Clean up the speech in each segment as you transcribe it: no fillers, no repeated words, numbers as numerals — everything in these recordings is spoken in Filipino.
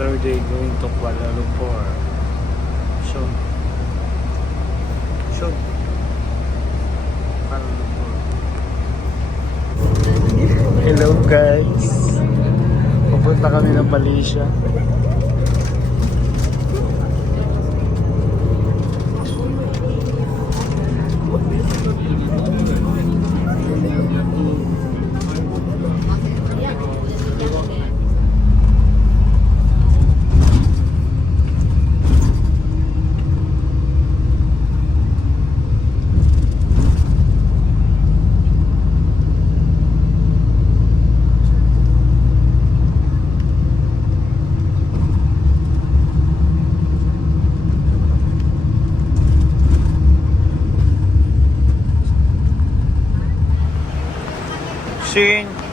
third day going to Kuala Lumpur. So Kuala Lumpur. Hello guys. Pupunta kami ng Malaysia.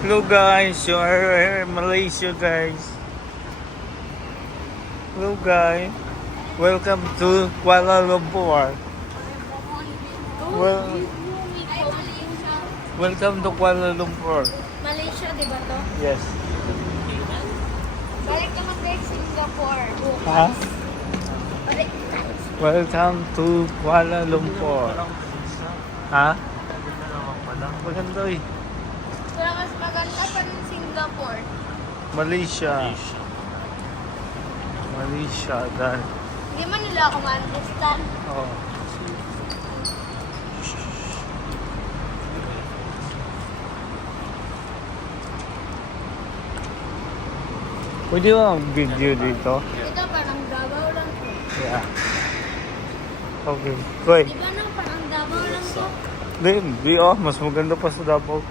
Hello guys, you are in Malaysia guys. Hello guys, welcome to Kuala Lumpur. Welcome to Kuala Lumpur. Malaysia, di ba to? Yes. Balik naman tayo Singapore. Ha? Balik tayo. Welcome to Kuala Lumpur. Ha? Maganda eh. Pero mas maganda pa rin Singapore. Malaysia. Dan. Hindi man nila ako ma-understand. Oh. Pwede ba mag-video dito? Ito parang Davao lang to. Yeah. Okay. Koy. Di ba nang parang Davao lang to? Di mas maganda pa sa Davao.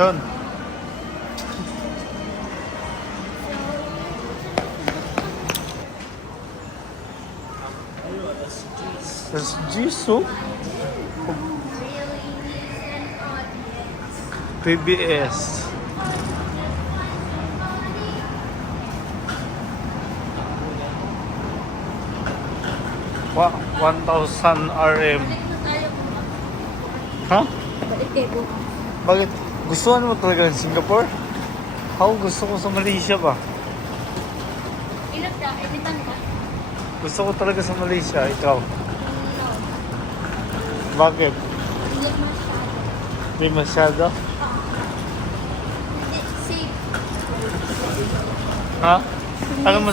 Sean. That's Jisoo. PBS. Wa 1,000 RM. Balik na tayo. Ha? Balik kayo. Bakit? Gustuhan mo talaga ng Singapore? Ako gusto ko sa Malaysia ba? Ilan ka? Editan ka? Gusto ko talaga sa Malaysia. Ikaw? No. Bakit? Hindi masyado. Hindi masyado? Hindi safe. Ha? Ano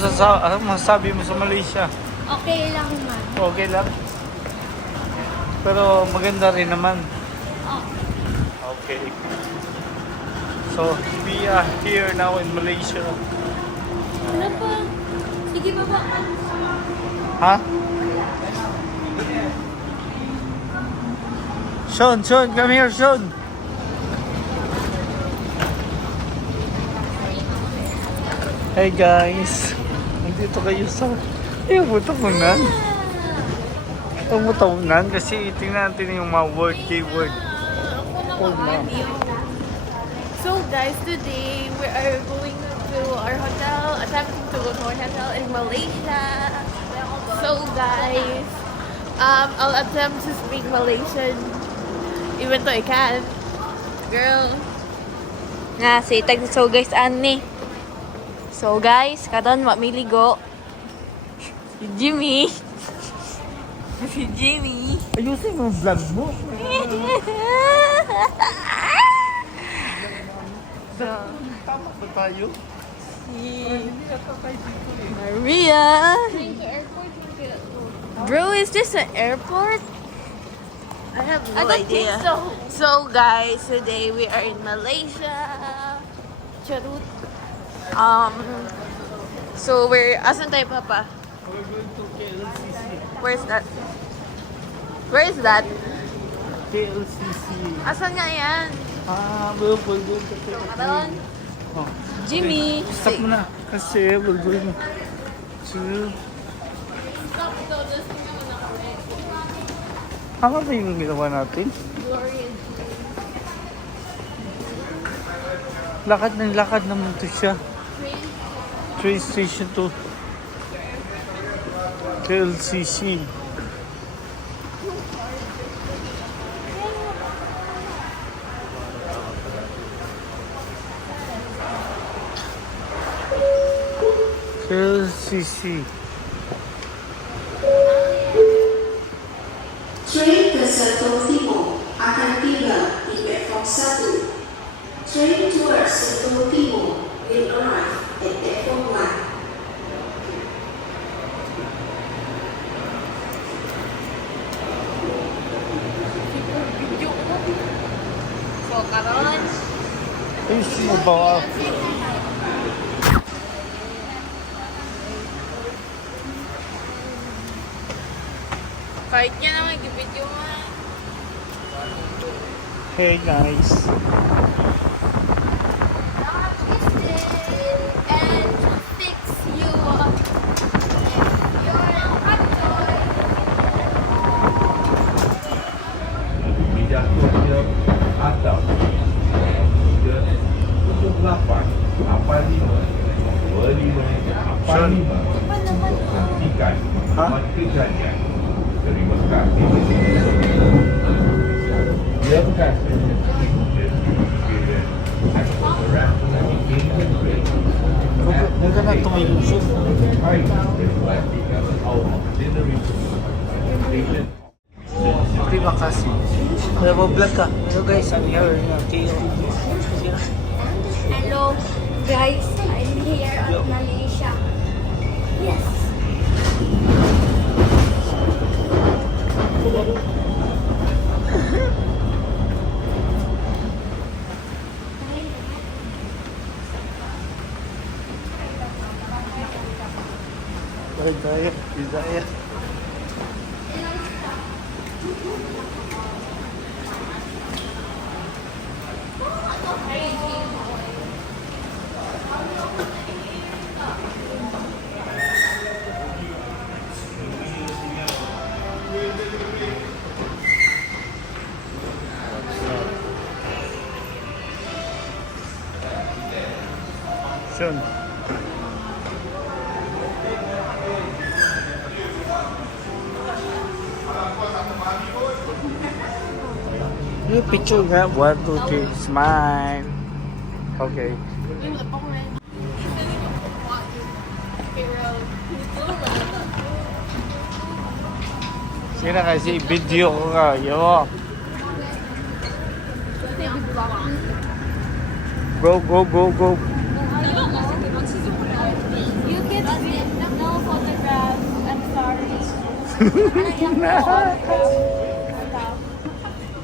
masasabi mo sa Malaysia? Okay lang man. Okay lang? Pero maganda rin naman. Oh. Okay. So, we are here now in Malaysia. Ano pa? Sige baba. Ha? Sean, come here, Sean. Hey guys. Nandito kayo sa Butapunan. Butapunan kasi tingnan natin yung mga keyword. Ako naman So guys, today we are going to our hotel, attempting to go to our hotel in Malaysia. So guys, I'll attempt to speak Malaysian, even though I can't. Girl. Nga, say tag so guys, ani. So guys, karon mamiligo. Si Jimmy. Si Jimmy. Ayusin mo yung vlog mo. Tama ba tayo? Maria. Bro, is this an airport? I have I don't think so. So guys, today we are in Malaysia. Charut. So we're asan tayo, Papa? We're going to KLCC. Where's that? Where is that? KLCC. Asan nga yan? We're going to KLCC. Karon? Oh. Jimmy. Okay, stop mo na. Kasi we're going to... Ano ba yung ginawa natin? Lakad ng lakad naman to siya. Train station to KLCC. KLCC. Train ke Sentul Timur akan tiba di platform 1. Train towards Sentul Timur will arrive at platform 1. So, karon. Ay, sumabaw. Kahit niya naman, i-video mo. Hey guys. And fix you up. You're a hot toy. Bidang sosial atau tiga tujuh lapan lapan lima dua lima lapan lima pastikan kejadian. Terima kasih. Terima kasih. Nagka na tumayusok. Terima kasih. Nag-vlog ka. Hello guys, I'm here in Tio. Hello guys, I'm here at Malaysia. Yes. Hidayah, Hidayah. Soon. Ini picture nga. 1, 2, 3. Smile. Okay. Sino kasi video ko kayo? Go, go, go, go. You can no photograph. I'm sorry.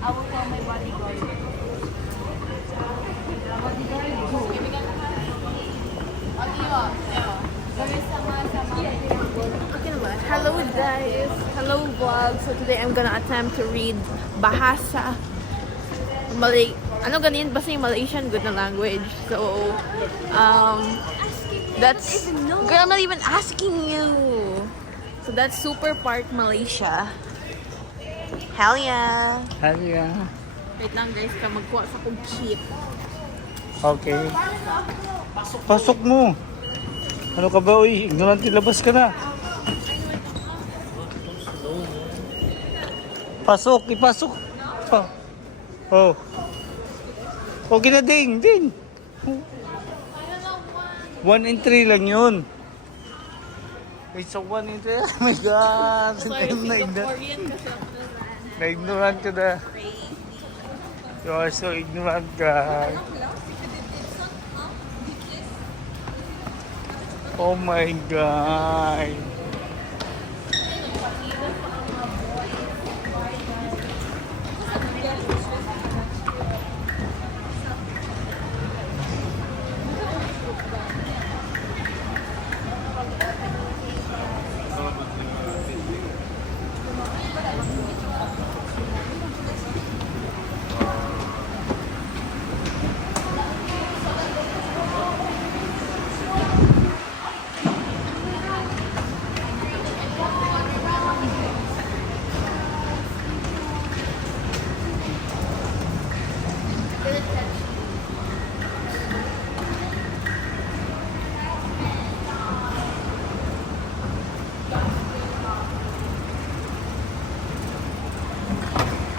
I will call my bodyguard. Hello guys, hello vlog. So today I'm gonna attempt to read Bahasa Malay. Ano ganin basta yung Malaysian good na language. So that's girl, I'm not even asking you. So that's Super Park Malaysia. Hell yeah. Halika. Wait lang guys, ka magkuha sa kong chip. Okay. Pasok mo. Ano ka ba, uy? Ignorante, labas ka na. Pasok, ipasok. Pa. Oh. Okay na, ding, ding. 1 and 3 lang yun. Wait, so 1 and 3? Oh my God. Na-ignorant ka na. You are so ignorant, guys. Oh my God.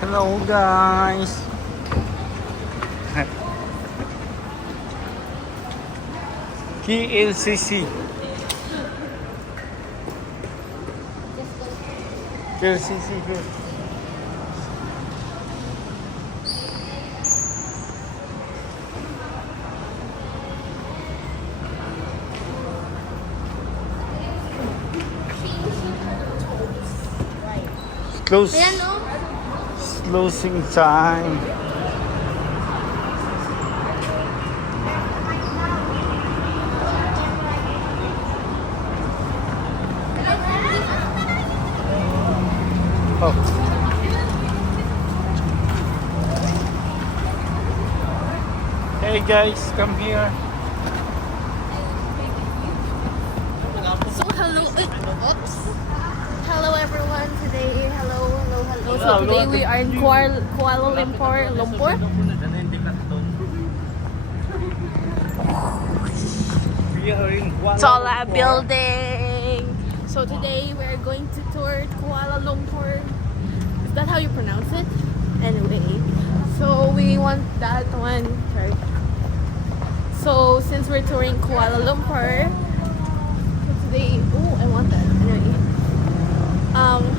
Hello guys. KLCC. KLCC here. Close. Ayan o. Closing time. Oh. Hey guys, come here. So hello, oops. Hello everyone. Today, hello. So today we are in Kuala Lumpur. We are in Tola building. So today we are going to tour Kuala Lumpur. Is that how you pronounce it? Anyway, so we want that one. Sorry. So since we're touring Kuala Lumpur, so today, oh, I want that. Anyway, ano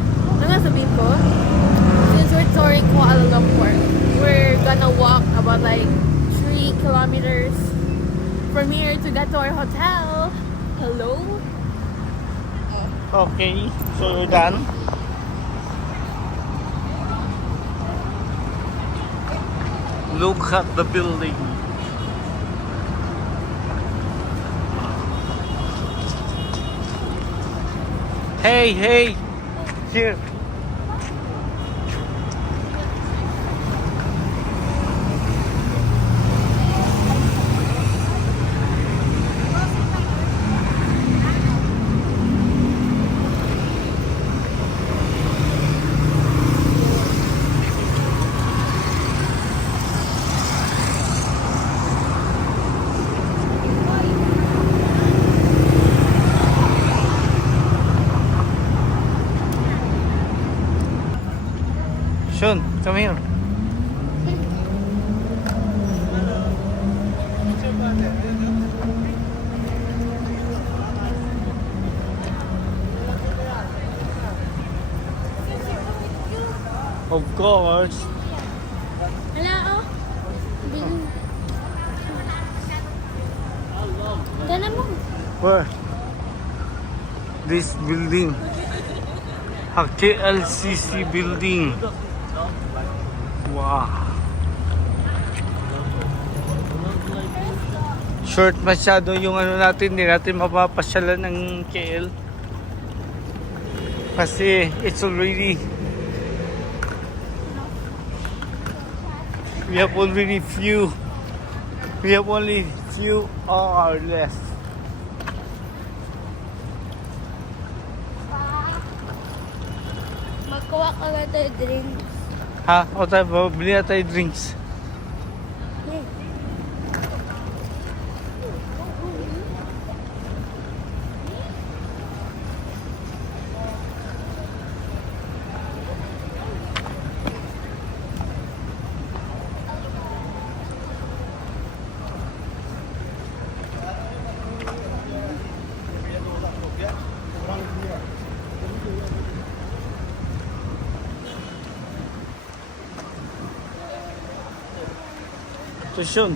nga sabihin ko? Since we're touring Kuala Lumpur, we're gonna walk about like 3 kilometers from here to get to our hotel. Hello? Okay, so you're done. Look at the building. Hey, hey, here. Shun, come here. Of course. Wala o. Dala mo. Where? This building. A KLCC building. Wow. Short masyado yung ano natin, hindi natin mapapasyalan ng KL. Kasi it's already we have only few hours left. Magkuha ka na tayo drink. Ha? O tayo, bili na tayo drinks. Ito Shun.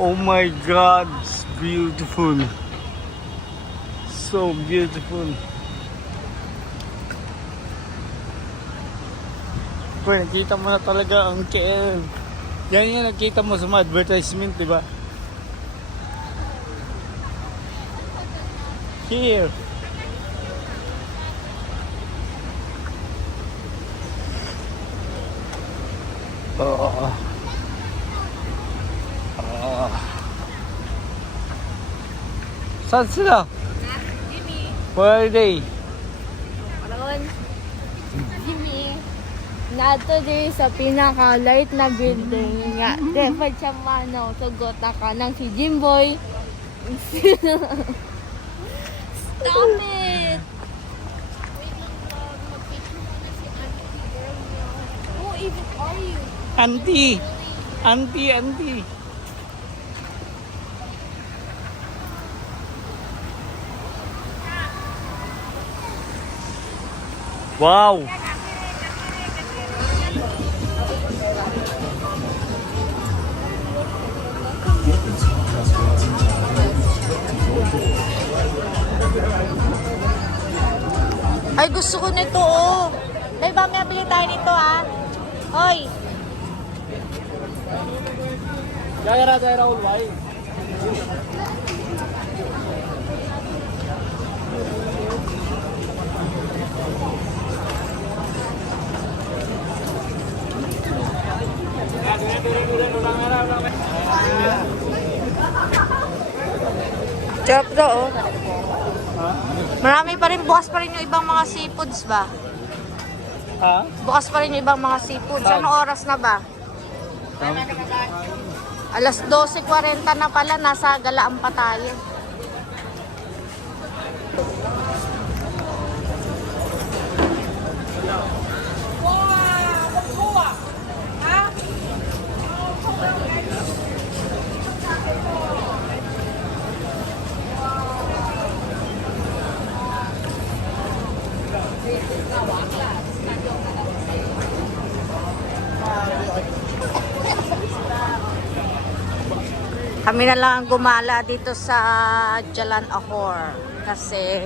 Oh my God, it's beautiful. So beautiful. Kung nakita mo na talaga ang KL. Yan yung nakita mo sa mga advertisement, di ba? Here. Oh. Oh. Saan sila? Jimmy. Where are they? Aron. Jimmy. Nato din sa pinaka-light na building nga. Dapat siya mano. Tugot ka ng si Jimboy. Stop it! Auntie. Auntie, auntie. Wow. Ay, gusto ko nito, oh. Dahil ba, may bili tayo nito, ah. Hoy. Sarap to, oh. Marami pa rin, bukas pa rin yung ibang mga seafoods ba? Ha? Bukas pa rin yung ibang mga seafoods. Anong oras na ba? Alas 12:40 na pala, nasa Galaan pa tayo. Kami na lang ang gumala dito sa Jalan Ahor kasi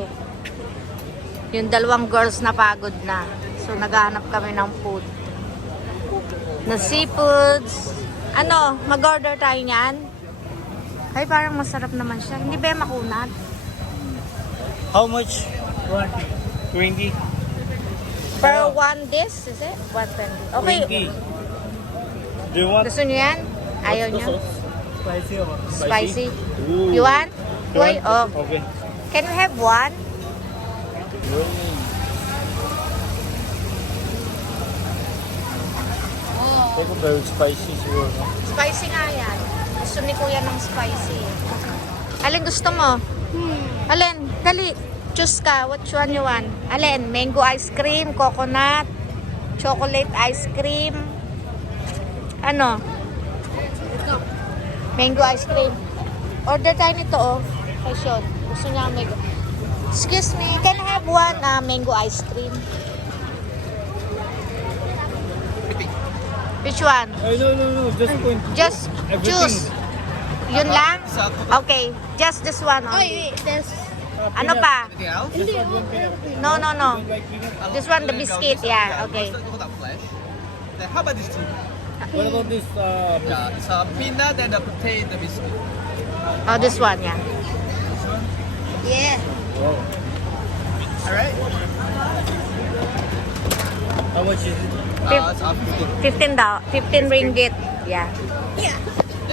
yung dalawang girls napagod na. So naghahanap kami ng food. Na seafoods. Ano, mag-order tayo niyan? Ay, parang masarap naman siya. Hindi ba yung makunat? How much? 20. Per one dish, is it? 120. Okay. 20. Do you want Gusto niyo yan? Ayaw the niyo? sauce? Spicy or Spicy. Ooh. You want? You Wait, oh. want? Okay. Can we have one? Ito very spicy siguro. No? Spicy nga yan. Gusto ni Kuya ng spicy. Alin gusto mo? Alin? Dali. Choose ka. Which one you want? Alin? Mango ice cream, coconut, chocolate ice cream. Ano? Mango ice cream. Order tayo nito, oh. Fashion. Gusto niya ang mango. Excuse me, can I have one mango ice cream? Which one? No. Just point. Just Everything. choose. Yun lang? Okay. Just this one only. Wait, there's... Ano pa? This one peanut. No. Like peanut. This one, the biscuit. Yeah, okay. Then how about this two? What about this? Yeah, it's a peanut and a potato biscuit. Oh, this one, yeah. Yeah. Wow. Alright? How much is it? It's 15 daw. 15 ringgit. Yeah. There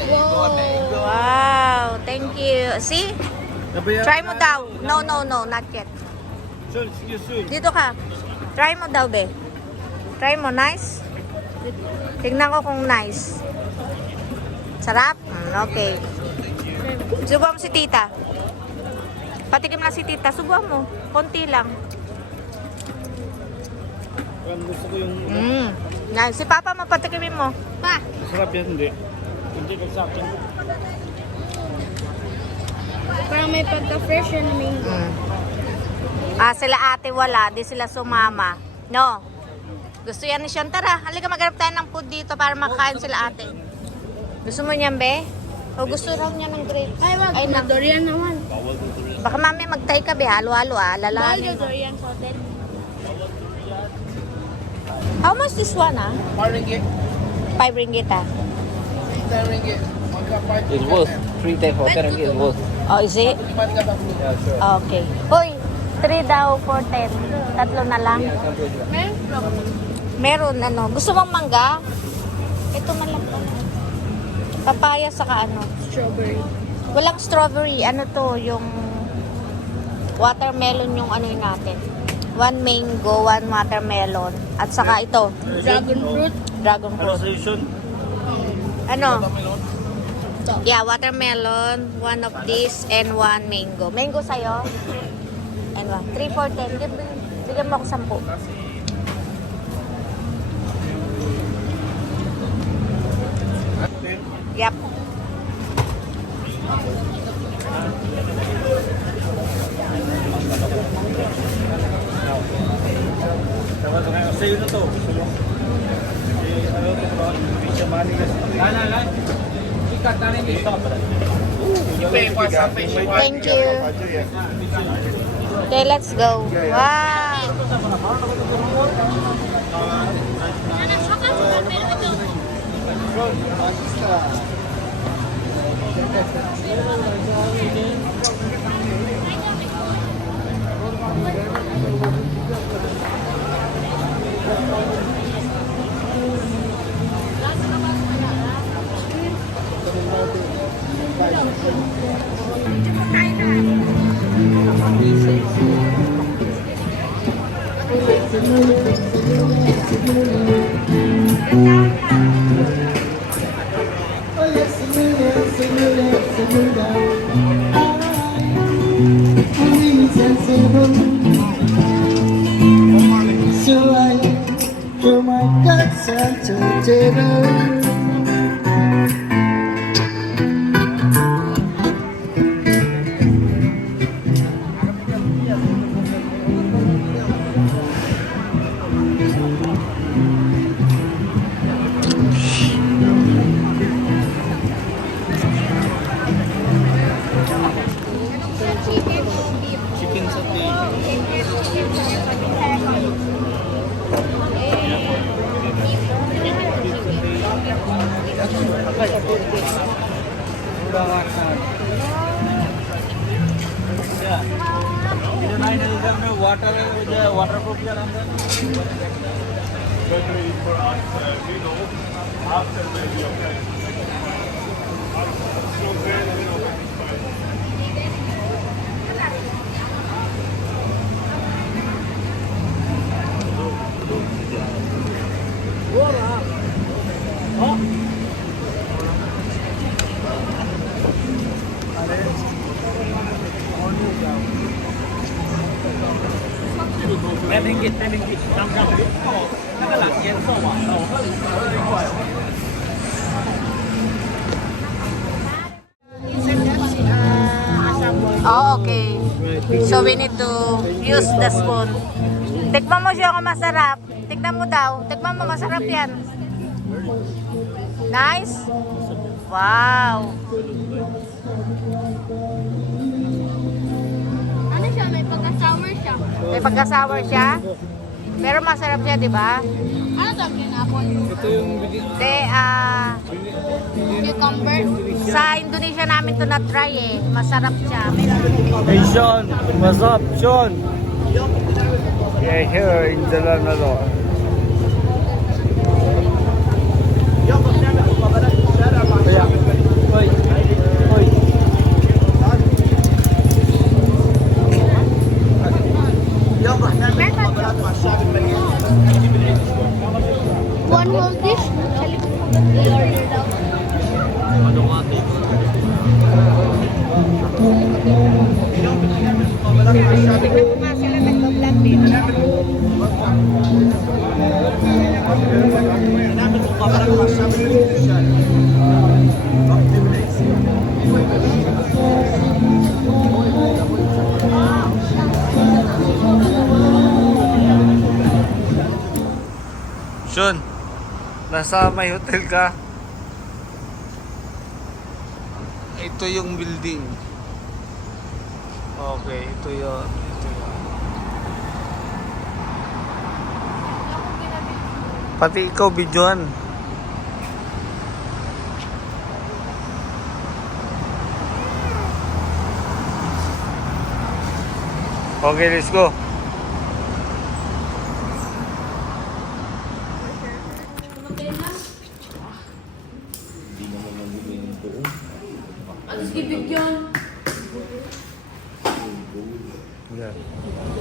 you go, mango. Wow, thank you. See? Try mo daw. No, not yet. Soon, see you soon. Dito ka. Try mo daw, be. Try mo, nice? Tignan ko kung nice. Sarap? Okay. Subuhan mo si tita. Patikim lang si tita. Subuhan mo. Konti lang. Parang gusto ko yung Nice. Si Papa, mapatikimin mo. Pa. masarap yan, hindi. Hindi ka sa akin. Parang may pagka-fresh yan na mango. Sila ate wala. Di sila sumama. No. Gusto yan ni Sean. Tara, halika maghanap tayo ng food dito para makakain sila ate. Gusto mo niyan, be? O gusto raw niya ng grapes? Ay, wag. Ay, Na durian naman. baka mami magtay ka, be. Halo-halo, ah. Bawal Lalahanin yung mo. durian sa hotel. How much this one, ah? 1 ringgit, 5 ringgit, ah. 10 ringgit. It's worth. 3 times for 10 ringgit is worth. Oh, is it? Yeah, sure. Okay. Hoy, 3 daw for 10. Tatlo na lang. Meron, ano. Gusto mong mangga? Ito na lang pala. Papaya saka ano. Strawberry. Walang strawberry. Ano to, yung watermelon yung ano yun natin. 1 mango, 1 watermelon. At saka ito, Dragon fruit. dragon Ano fruit. sa'yo, Sean? Ano? Yeah, watermelon, 1 of this, and 1 mango. Mango sa'yo? And 1. 3 for 10. Bigyan mo ako 10. Yep. Dapat ngayon sa'yo na to. Ano to bro? Picture money kasi. Thank you. Okay, let's go. Wow. So I throw my guts onto the table. Chicken satay. Waterproof yan ang Oh, okay. So we need to use the spoon. Tikman mo siya kung masarap. Tikman mo daw. Tikman mo, masarap yan. Nice? Wow. Ano siya? May pagka-sour siya. May pagka-sour siya. Pero masarap siya, di ba? Ano to? Kinapon? Hindi, Cucumber? sa Indonesia namin to na-try eh. Masarap siya. Hey Sean, what's up Sean? Yeah, here in Jalan Alor. One whole dish? I-order daw. Tignan mo nga sila nag-vlog din. Sean, nasa may hotel ka? Ito yung building. Okay, ito yun. Ito yun. Pati ikaw, videoan. Okay, let's go.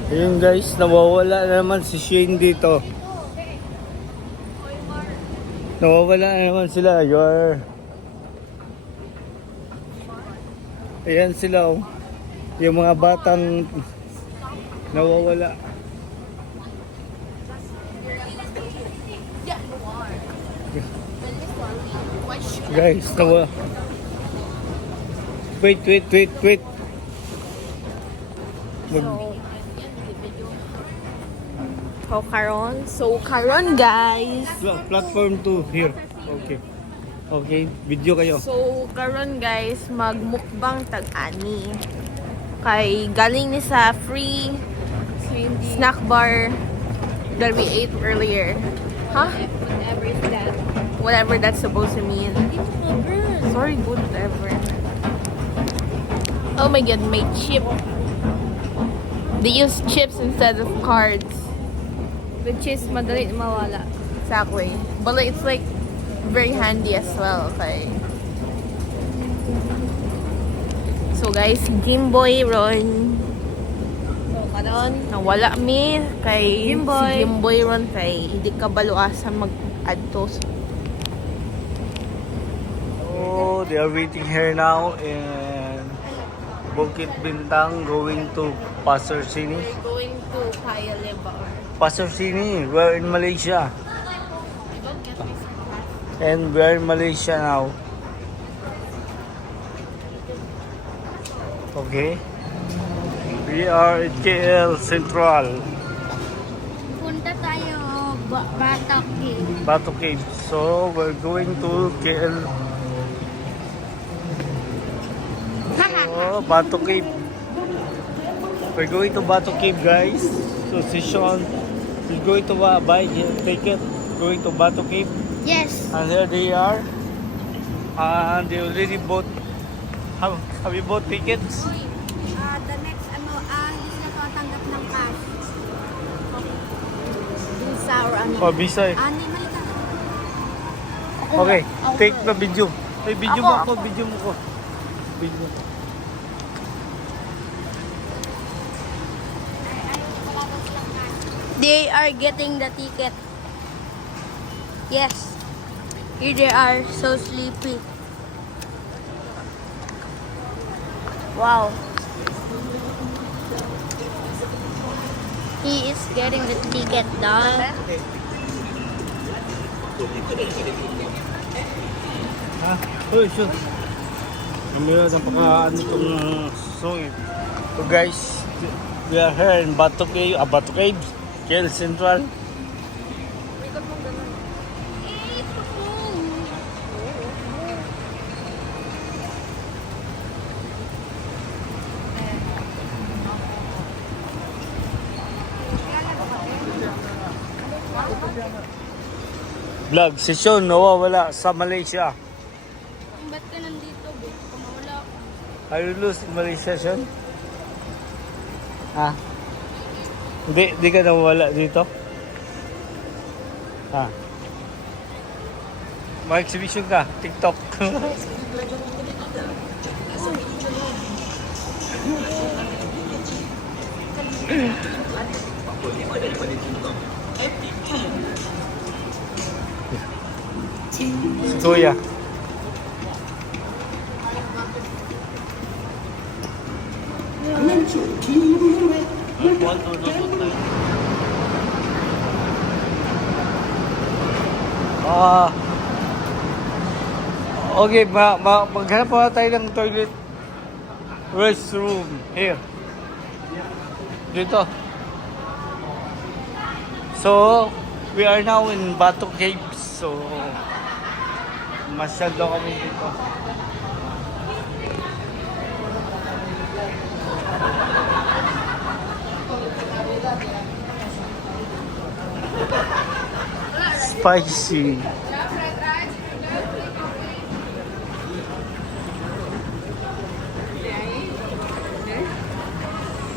Ayun guys, nawawala na naman si Shane dito. Nawawala na naman sila. Ayan sila oh. Yung mga batang nawawala. Guys, nawa. Wait. So karon guys. Platform 2 here. Okay, video kayo. So karon guys, magmukbang tag-ani. Kay galing ni sa free snack bar that we ate earlier. Huh? Whatever that's supposed to mean. Sorry, good, whatever. Oh my god, my chip. They use chips instead of cards. The cheese, madali mawala. Exactly. But like, it's like very handy as well. Okay. So guys, Game Boy Ron. So, karon, Nawala mi kay Game Boy. si Game Boy Ron kay hindi ka baluasan mag-adto. Oh, they are waiting here now in Bukit Bintang going to Pasar Sini. We're going to Paya Lebar. Pasar Sini, we're in Malaysia. And we're in Malaysia now. Okay. We are at KL Central, punta tayo Batak Cave. Batu Cave. So we're going to KL. Oh, Batu Cave. We're going to Batu Cave, guys. So si Sean is going to buy his ticket, going to Batu Cave. Yes. And here they are. And they already bought. Have you bought tickets? The next, hindi sila tatanggap ng cash. Visa or ano. Oh, Bisay. Hindi, malika. Okay, take the video. Hey, video mo Ako. ko, video mo ko. Video. They are getting the ticket. Yes. Here they are, so sleepy. Wow. He is getting the ticket done. Ha? Uy, shoot. Kamila, napaka ano itong song eh. So guys, we are here in Batu Cave, Batu Cave, KL Central. Vlog session nawawala sa Malaysia. Ba't ka nandito, babe? Kumawala ako. Are you lost in Malaysia, Sean? Ha? Hindi ka nawawala dito? Ha? Mag-exhibition ka, TikTok. Kuya. Okay, maghanap pa tayo ng toilet restroom here. Dito. So, we are now in Batu Caves. So, masyado kami dito. Spicy.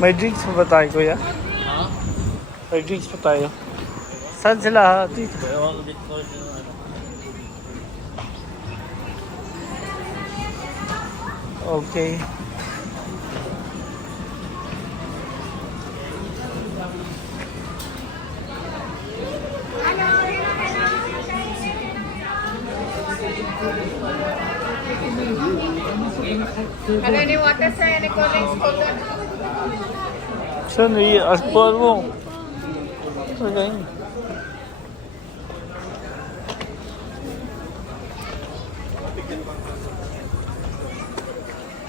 May drinks pa ba tayo, kuya? May drinks pa tayo. Saan sila dito? Okay. Ano ni water sir? Any cold drinks? Saan i-aspal mo? Okay.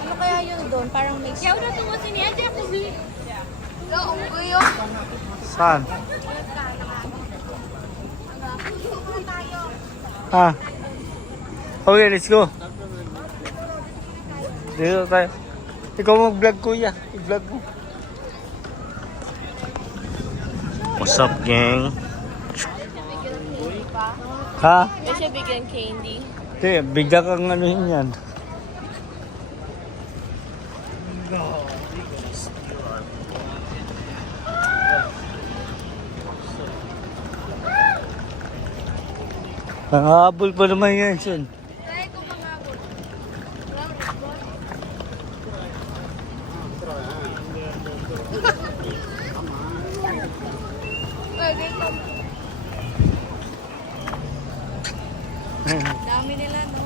Ano kaya yun doon? Parang may... Kaya na tungo si niya, Jeff. Oo, yun. Saan? Ah. Okay, let's go. Dito tayo. Ikaw mag-vlog, kuya. I-vlog mo. What's up, gang? Ha? May siya bigyan candy. Hindi, bigla kang anuhin yan. Nangahabol pa naman yan, Sean. Dami nila, no?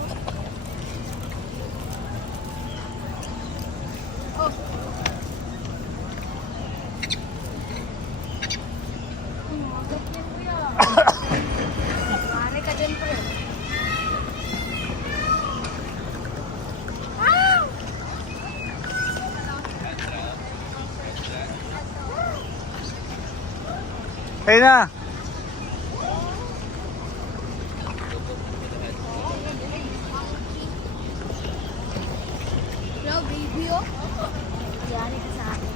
Mare ka dyan, pre. Ayun na. Hello, baby, oh. Yari ka sa akin.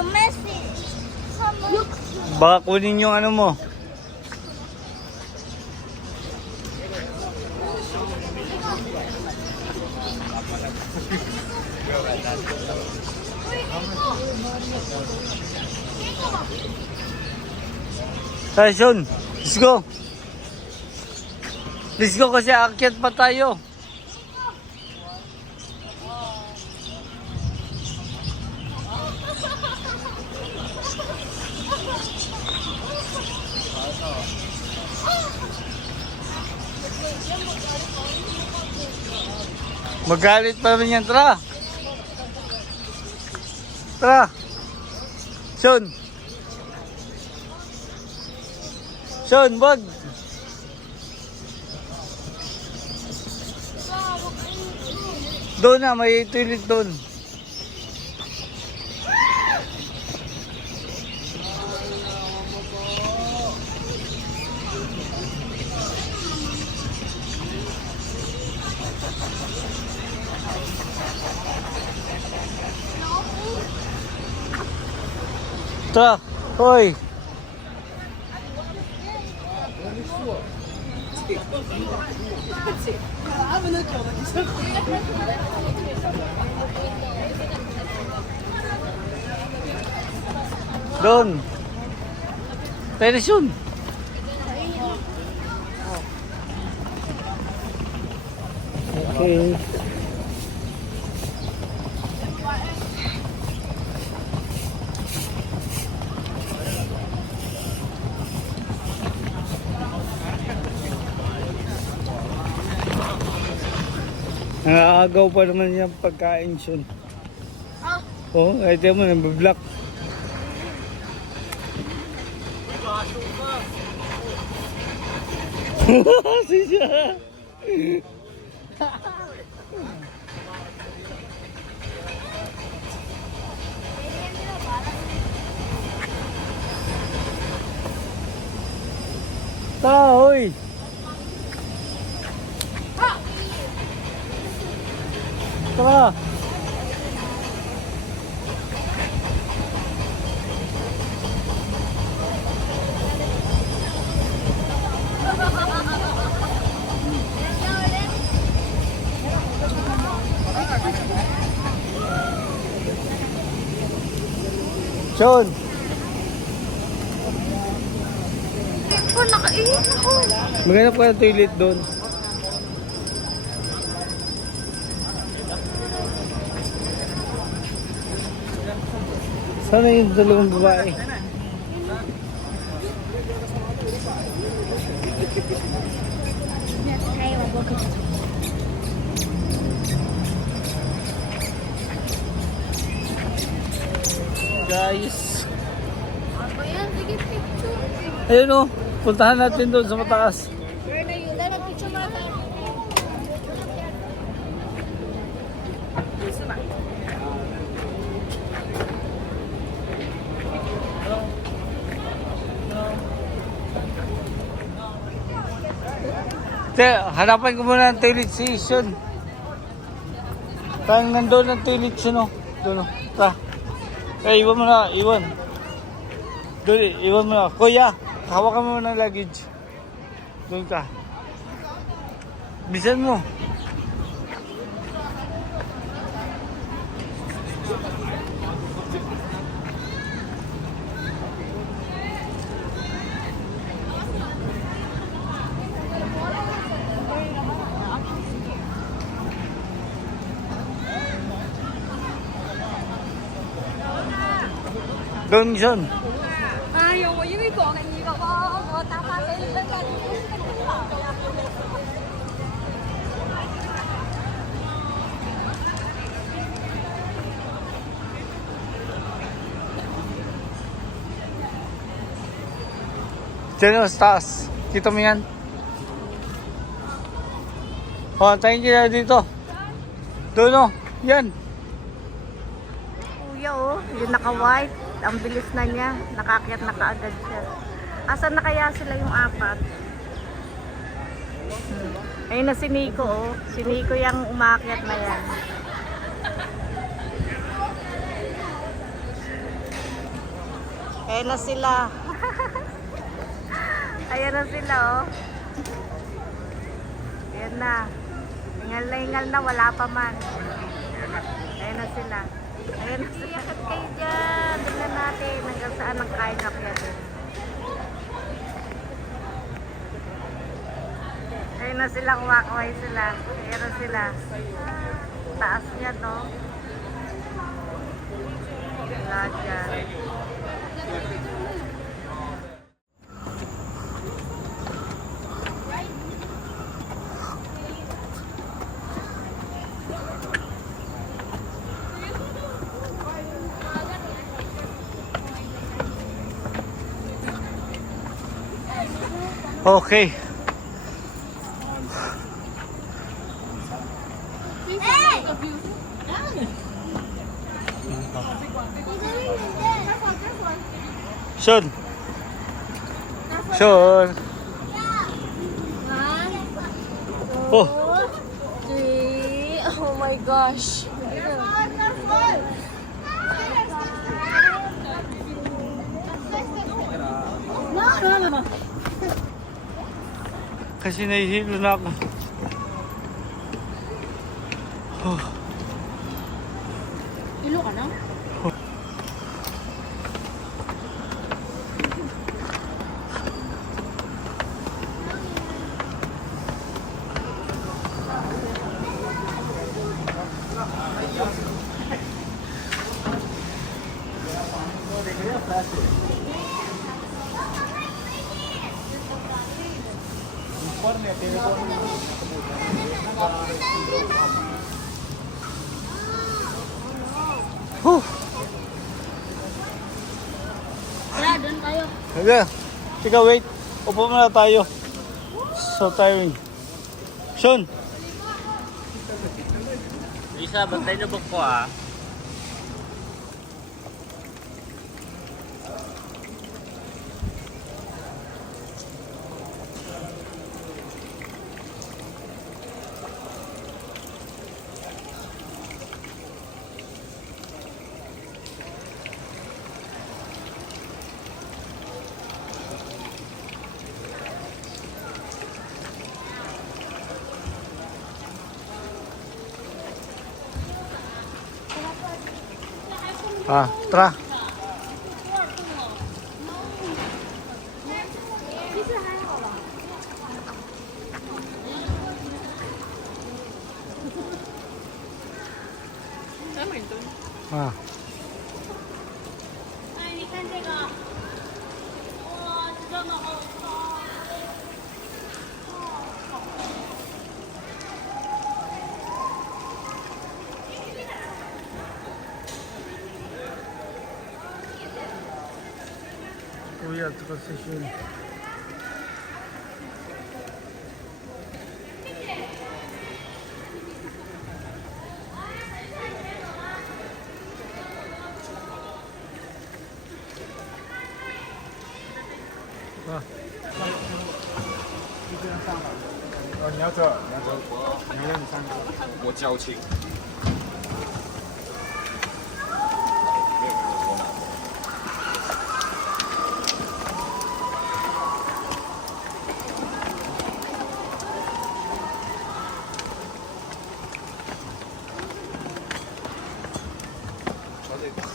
Messi. Baka kunin yung ano mo. Hey, Sean, let's go. Let's go kasi aakyat pa tayo. Magalit pa rin yan. Tara. Tara. Sean. Sean, wag. Doon na, may toilet doon. Tara, hoy. Doon. Pwede yun. Okay. Nakakagaw pa naman yung pagkain, Sean. Oh, kahit mo, nabiblock. Siya. Tara, hoy. Tara. Sean. Oh, nakaiin ako. Maghanap ka ng toilet doon. Sana yung dalawang babae. Guys. Ayan, sige picture. Ayun o. Puntahan natin doon sa mataas. Where na yun? Dala, picture mo natin. Te, hanapan ko muna ng toilet station. Tayong nandoon ng toilet station, no? Doon, no? Ta. Eh, iwan mo na, iwan. Doon, iwan mo na. Kuya, hawakan mo ng luggage. Doon ka. Bisan mo. Doon, John. 哎呀，我因為講緊呢個，我打翻俾你啦。 Diyan o, sa taas. Kita mo yan? O, tayo kita dito. Doon o, yan. Kuya oh, yung naka-white. Ang bilis na niya. Nakakyat na kaagad siya. Asan na kaya sila yung apat? Ayun na si Nico oh. Si Nico yung umakyat na yan. Ayun na sila. Ayan na sila oh. Ayan na. Hingal na wala pa man. Ayan na sila. Ayan na sila. Kat kayo dyan. Tignan natin hanggang saan ang kain akyatin. Ayan na sila, kumakaway sila. Ayan na sila. Taas niya to. Wala dyan. Okay. Sean. Sean. Oh. 3. Oh my gosh. Kasi nahihilo na ako. Oh. Ilo ka na? Huh. Tara, doon tayo. Okay. Teka, wait. Upo muna tayo. So tiring. Sean. Lisa, bantay na book ko ah. Tara. Kuya, ito concession. Ah. 哦，你要这，你要这，你要让你3个，我交情。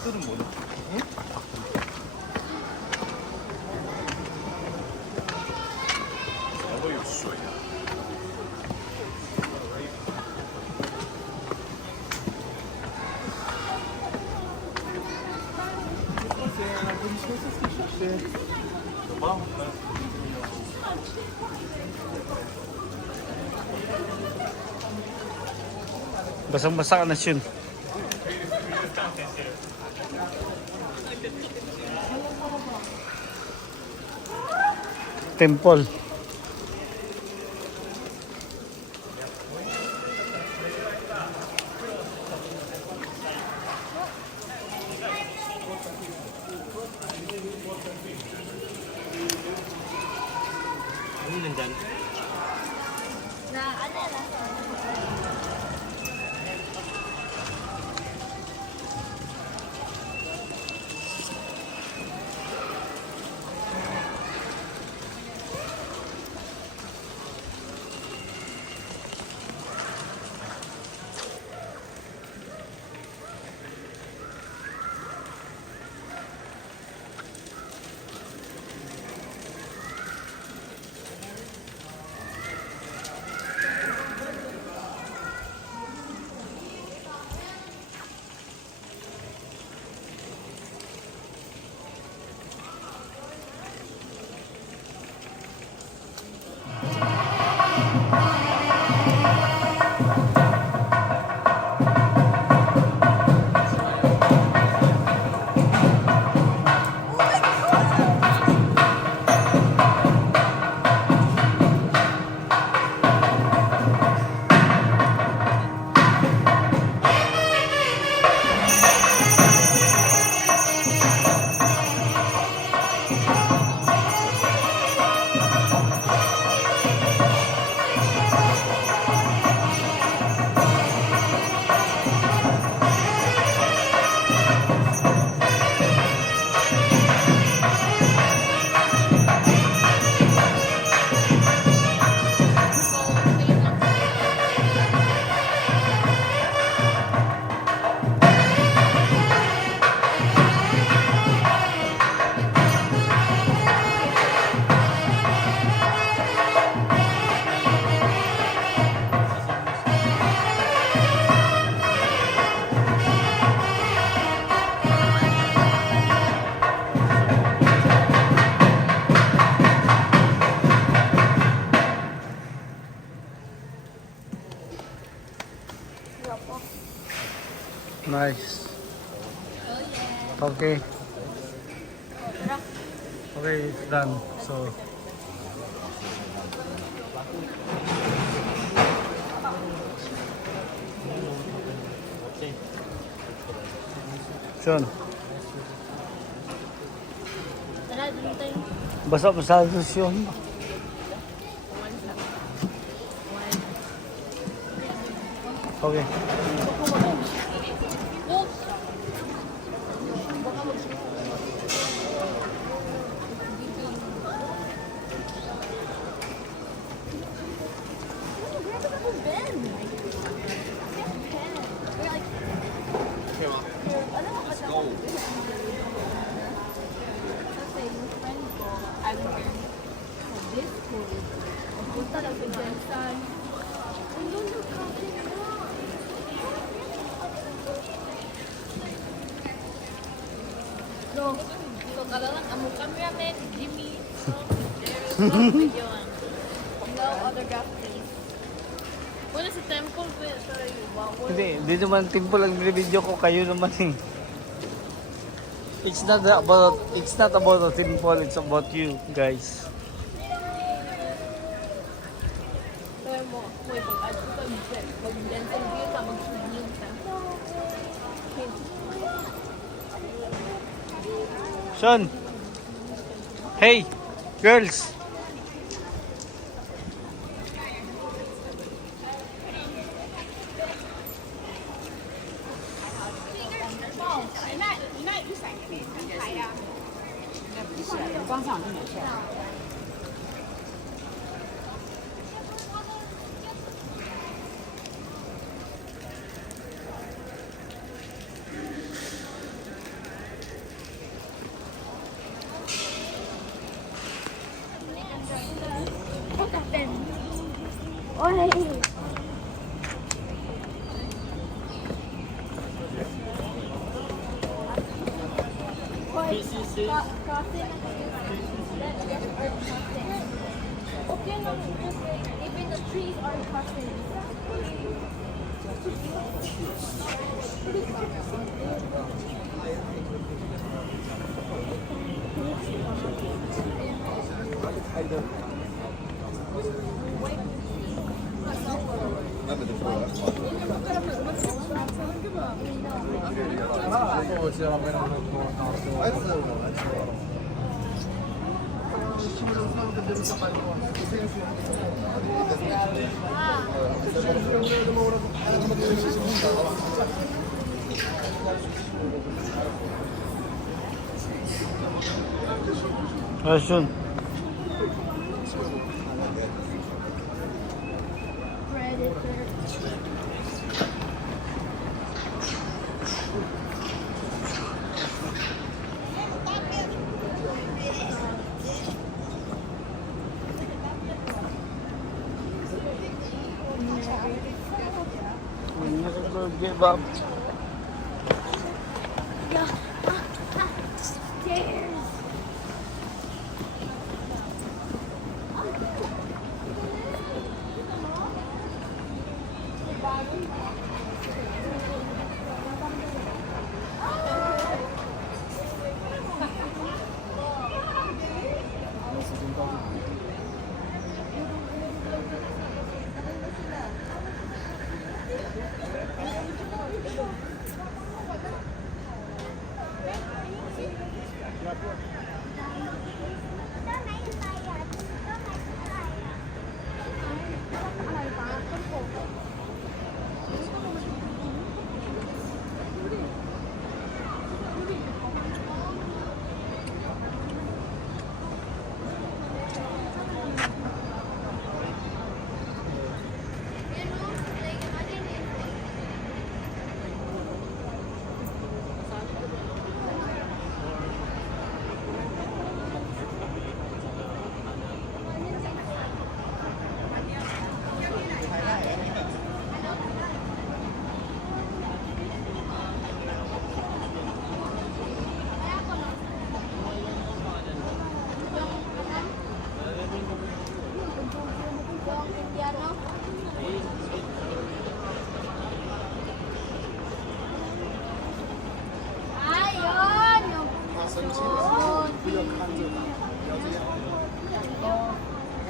这是我的。嗯？怎么会有水啊？ Basang-basa ka na siya. Temple. Ano nandyan? Nice. Okay. Okay, it's done. So Sean, Tara, dun tayo. basa-basa yun. Okay. No, Nakalalang among cameraman, si Jimmy. There is no video. No autograph, please. Wala si Temple, sorry. Wow. Hindi naman timpo lang video ko, kayo naman eh. It's not about the temple, it's about you guys. Kaya mo, may pag-add ko pag-dental view ka, mag-shooting ka. Sean! Hey! Girls! Oy! Okay lang, even the trees are cousins. Sean. Never give up.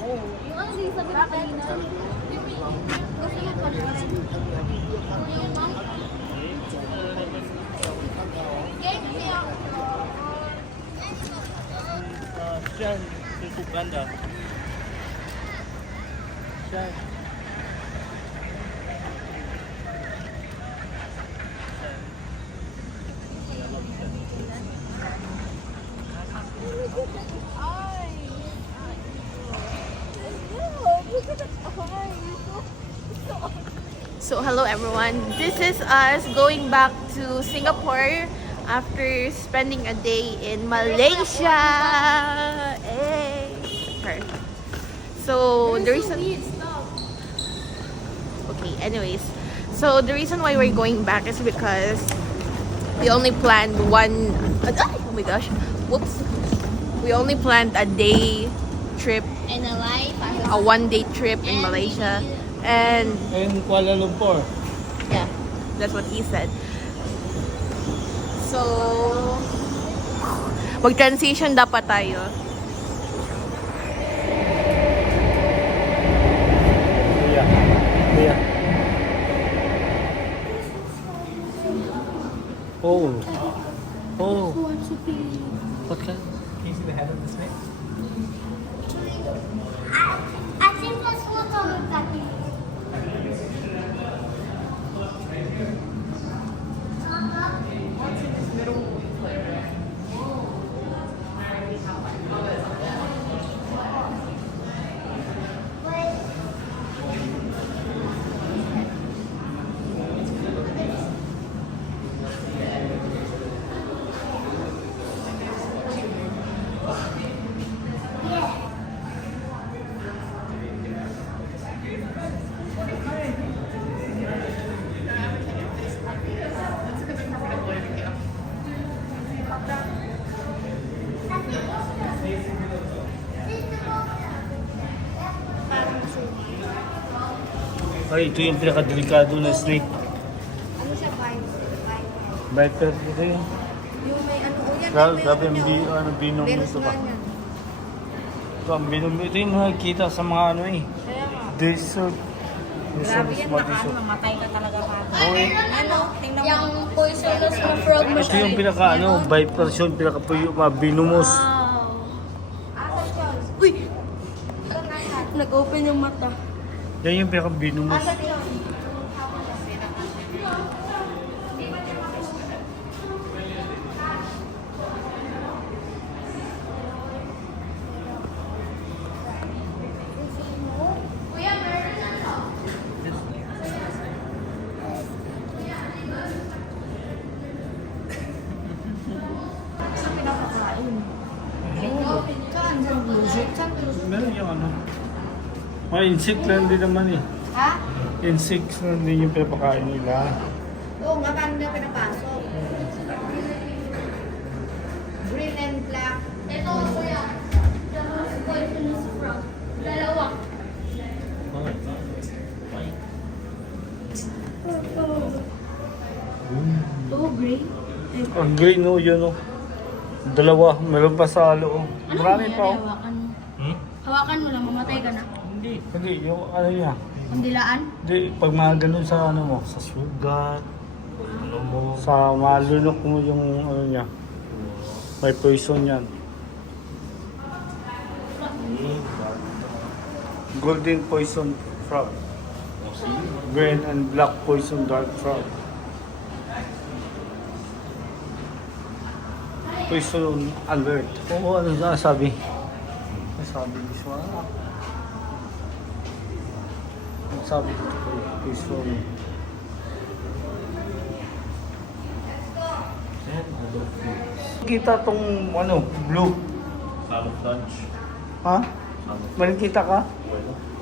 Yung ano din sabi ko kanina? Gusto mo pa rin? Yung mom? Game niya. Sean, to Uganda. Sean. So hello everyone, this is us going back to Singapore after spending a day in Malaysia. Hey. Perfect. So the reason, okay, anyways, so the reason why we're going back is because we only planned one my gosh. Whoops. We only planned a day trip, And a life. a 1-day trip in Malaysia. And In Kuala Lumpur. yeah, that's what he said. So, mag-transition dapat tayo. Yeah. Oh. Oh. What kind? Can you see the head of the snake? I think that's what I'm talking. Ay, ito yung pinakadelikado na snake. Ano siya, Viper ito yun. Yung may ano, yan. Grabe ang binom nito ba? Ito ang binom. Ito yung nakikita sa mga ano eh. Desert. Grabe yan, mamatay ka talaga pa. Ano, tingnan mo. Yung poisonous na frog mo Ito yung pinaka ano, Viper yun, pinaka binomos. Uy! Nag-open yung mata. Yan yung pinaka binomos. Meron yung ano. Mga insect lang din naman eh. Ha? Insects lang din yung pinapakain nila. Oo nga, paano na pinapasok? Green and black. Ito, kuya. Poisonous frog. Dalawa. Oh, green. Ang green no, yun no. Dalawa, meron pa sa loob. Marami pa oh. Hawakan mo. Hawakan mo lang, mamatay ka na. Hindi, yung ano niya. Pandilaan? Hindi, pag mga ganun sa ano mo, sa sugat, sa malunok mo yung ano niya. May poison yan. Golden poison frog. Green and black poison dark frog. Poison alert. Oo, ano na sabi? Sabi ni Suara. Sabi ko poison. Kita tong ano, blue. Camouflage. Ha? May nakita ka?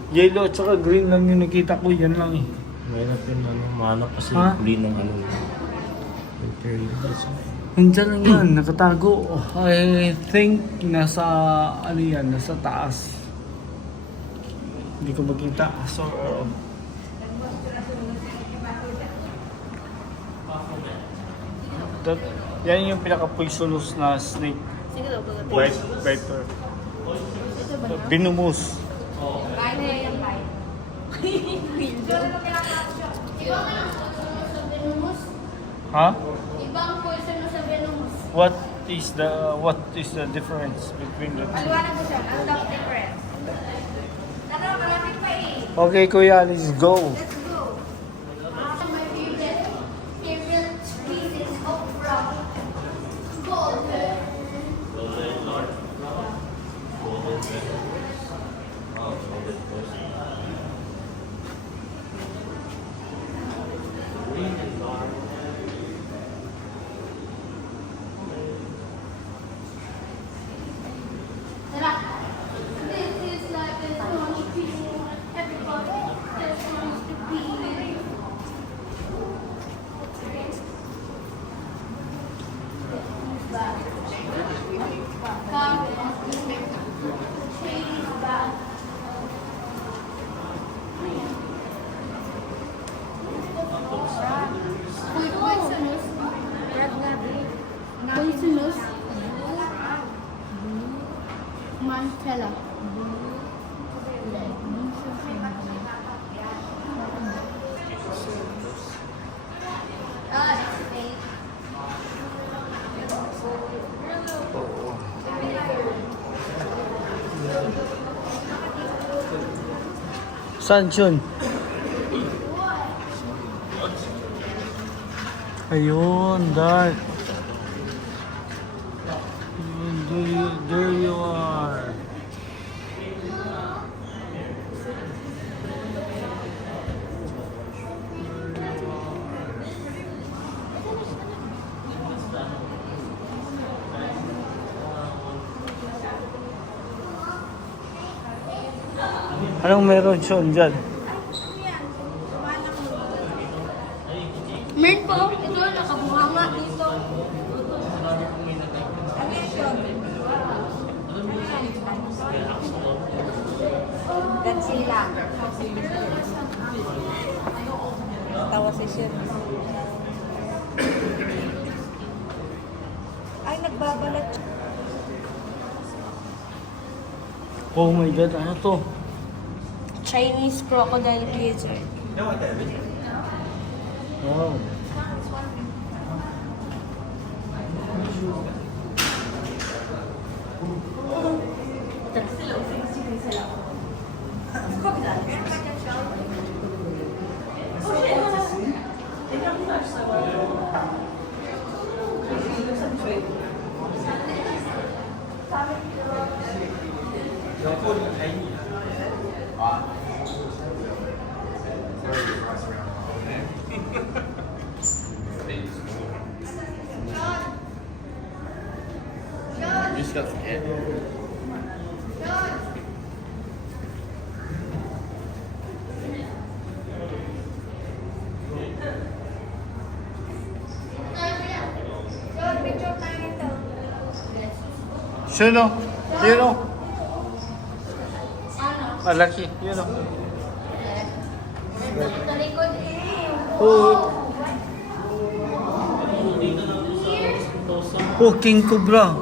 Yellow at saka green lang yung nakita ko, yan lang eh. Mahirap yun, mahanap kasi Ha? huli ng ano. Nandiyan lang yan, nakatago. I think nasa, ano yan, nasa taas. Hindi ko makita. So, yan yung pinaka-poisonous na snake. Sige daw, gagawin. Viper. Binumus. Kain na yan, kain. Ha? Ibang poisonous sa venomous. What is the difference between the two? Maliwanag ko siya. Ano daw difference? Tara, malapit pa eh. Okay, kuya, let's go. Let's go. My favorite species of frog. Golden. This is like a sponge everybody. There's supposed to be Marcella. Saan yun? Ayun, dark. Ayun, there you are. Anong meron siya dyan? Meron po. Ito, nakabuhanga dito. Godzilla. Tawa si Shin. Ay, nagbabalat. Oh my God, ano to? Chinese crocodile lizard. Wow. Just got scared. Sino? Sino? Malaki, yun o. Oh. Oh, King Cobra.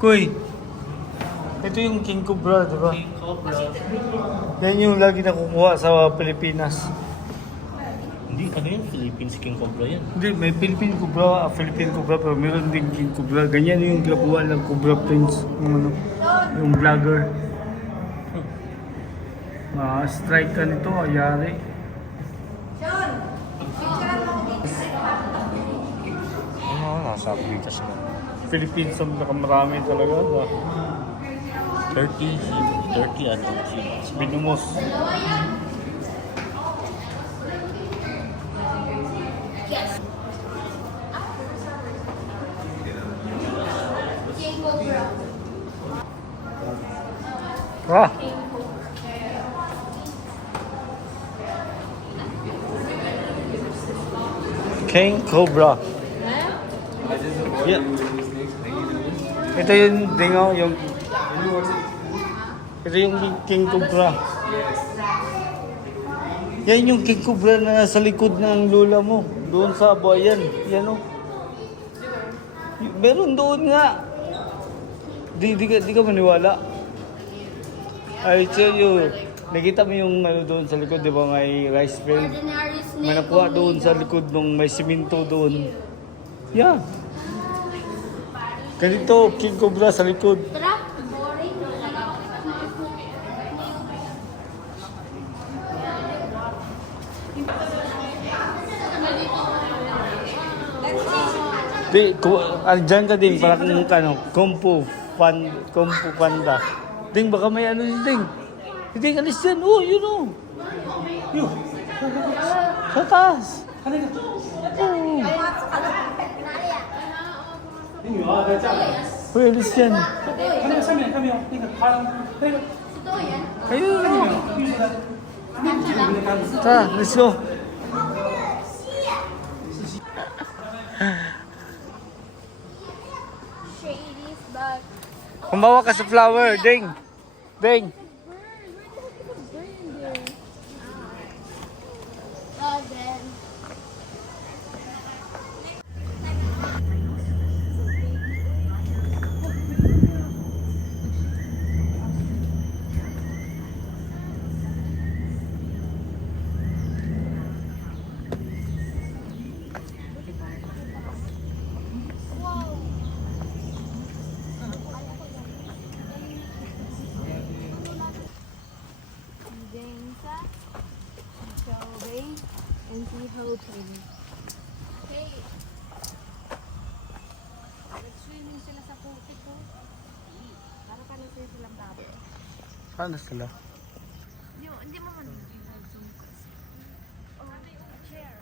Kuy. Ito yung King Cobra, di ba? King Cobra. Yan yung lagi nakukuha sa Pilipinas. Hindi, ano yun? Philippines King Cobra yan. Hindi, may Philippine Cobra, Philippine Cobra, pero meron din King Cobra. Ganyan yung nakuha ng Cobra Prince, yung ano, yung vlogger. Strike ka nito, ayari. Ano, nasa Abritas na. Philippines ang nakamarami talaga. 30 at 30. Binumos. Ah. King Cobra. Yeah. Ito yung dingaw, yung ito yung King Cobra. Yan yung King Cobra na nasa likod ng lula mo. Doon sa buhayan. Yan o. Meron doon nga. Di ka maniwala. I tell you, nakita mo yung ano doon sa likod, di ba, may rice field? Ordinary snake. May nakuha doon sa likod nung may siminto doon. Yeah. Ganito, King Cobra sa likod. Tara, boring. Dyan ka din, para kung ano, Kung Fu Panda. Ding, baka may ano yun, Ding. Ding, alis yan. Oh, yun oh. Yun. Sa taas. Oh. Uy, alis yan. Ayun. Tara, let's go. Shady's back. Kumawa ka sa flower, Ding. Ding. Then, open. Okay. Nag-swimming sila sa putik ko. Para ka na silang baboy. Paano sila? Hindi mo man. Oh, chair.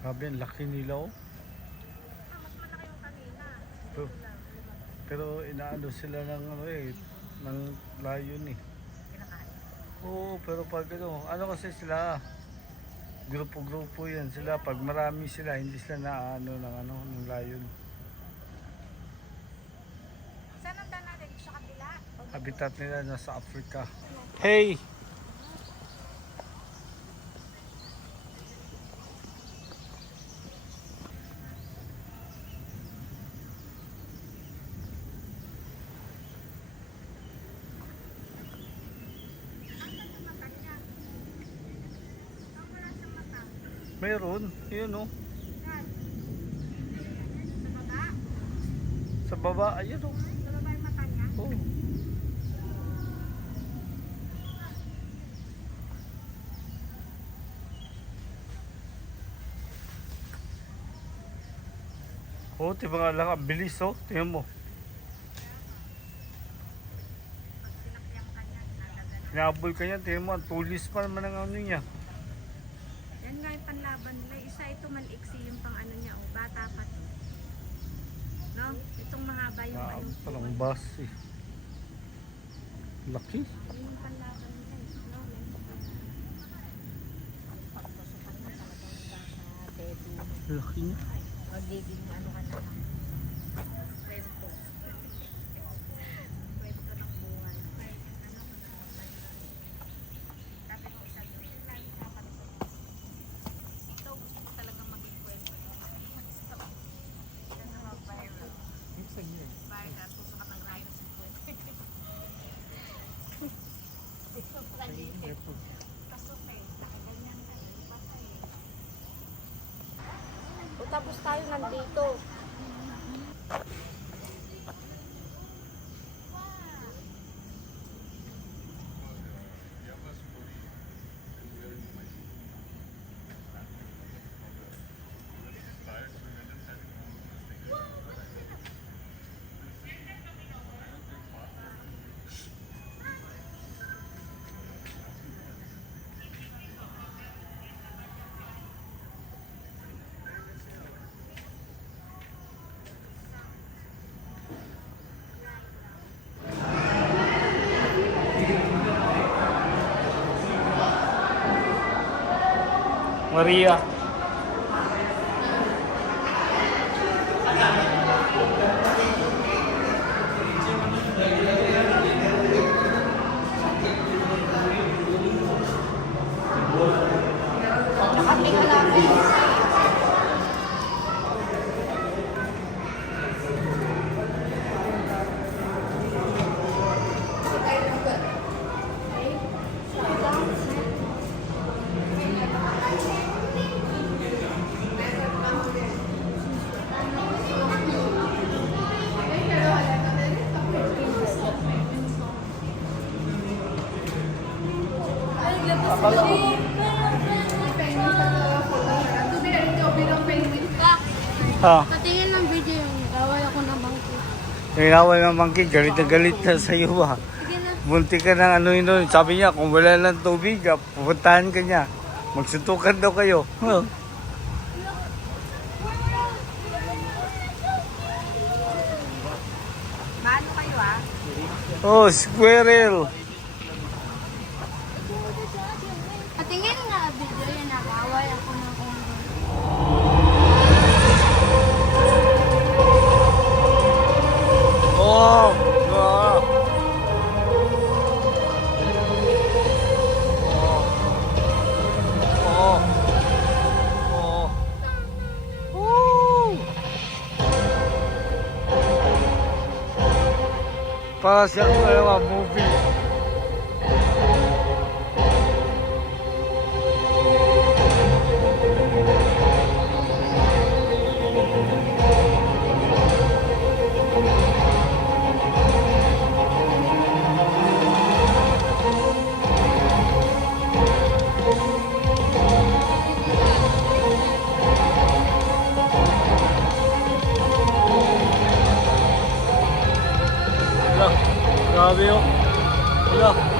Grabe, ang laki nila oh. Pero inaano sila ng ano eh, ng layon eh. Oo, pero pag ano kasi sila, grupo-grupo yan sila. Pag marami sila, hindi sila naano ng layon. Saan ang daan natin? Sa kabila? Habitat nila nasa Africa. Hey! Meron, yun oh. Sa baba, ayun oh. Sa baba yung mata niya? Oh. Oh, tiba nga lang, ang bilis oh. Tingnan mo. Hinabol ka niya, tingnan mo, ang tulis pa naman ang ano niya. Yan nga yung panlaban nila. Isa ito maliksi yung pang ano niya. Oh, bata pa to. No? Itong mahaba yung ano. Parang bus eh. Laki. Yun yung panlaban nila. No? Pagpasukan mo talagang sa baby. Laki niya. Magiging ano ka na lang. Kwento. Kwento ng buhay. Ano ko na. Sabi ko isa doon. Yung lagi kapatid. Ito gusto ko talagang maging kwento. Yan na mag-viral. Viral. Susukat ng rayo sa kwento. Ito paligid. Pasok eh. Nakaganyan ka. Patay eh. O tapos tayo nandito. Maria. Ha? Patingin ng video yung gawal ako ng bangko. Nangawal ng monkey, galit na galit na sa'yo ba? Sige na. Bunti ka ng ano yun. Sabi niya, kung wala lang tubig, pupuntahan ka niya. Magsuntukan daw kayo. Huh. Maano kayo ah? Oh, squirrel. Patingin nga video yung nagawal ako ng kondo. Oh, wow. Oh. Oh. Woo. Para siyang movie. Grabe oh. Wala.